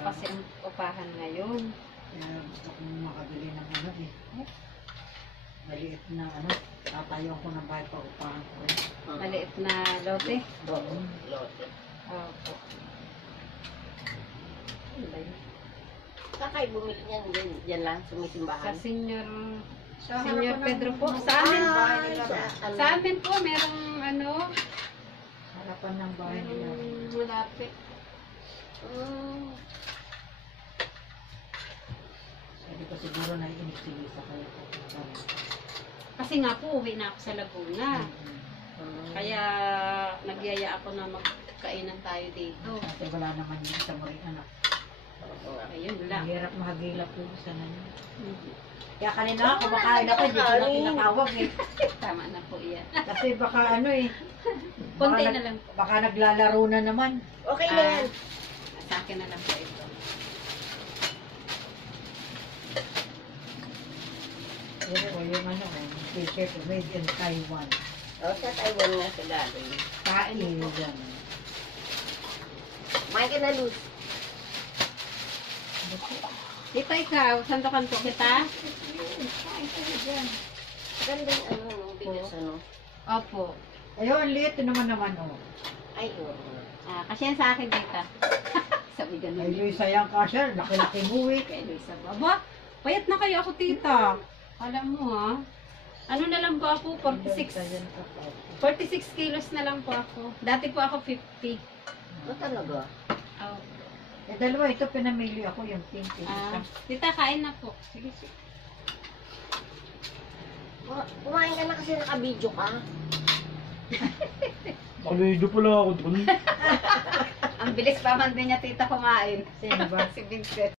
kasi ang upahan ngayon. Kaya gusto kong makabili ng ano eh. Maliit na ano. Tatayo ko ng bahay pa upahan ko. Maliit na lote. Oo, lote. Opo. Ano ba yun? Kakay bumili niyan dyan lang sa may Sa simbahan. Senyor Pedro po. Sa amin, sa amin po, merong ano, Harapan ng bahay nila. malapit. Sabi ko siguro naiinig si Lisa kaya ko. Kasi nga po, uwi na ako sa Laguna. Kaya nagyaya ako na magkainan tayo dito. Kasi wala naman yung sa mga anak. Ayun lang. Mahirap mahagilap po sa nanyo. Mhm. Kaya kanina kumakain ako, hindi ko na tinatawag eh. Tama na po yan. Kasi baka ano eh. Konti baka na lang po. Baka naglalaro na naman. Okay na yan. Sa akin na lang po ito. Yan po yung ano, t-shirt made in Taiwan. O, sa Taiwan nga sa galing. Kain yan. Kumain ka na, Luz. Dito ikaw, sandukan po kita? Ganda yung ano, no, bigas ano. Opo. Ayun, liit naman oh. Ay, oo. Kasi yan sa akin dito. Sabi Ay, ganun. Luisa yung kasher, laki-laki mo eh. Kay Luisa Baba. Payat na kayo ako, tita. Alam mo ha. Ano na lang po ako? 46 kilos na lang po ako. Dati po ako 50. Ito talaga. Oh. Eh, dalawa, ito pinamili ako yung pink. Tita, kain na po. Sige, sige. Kumain ka na kasi naka-video ka. Nakalido pala ako dun. Ang bilis pa man din niya tita kumain. Sino ba? Si Vincent.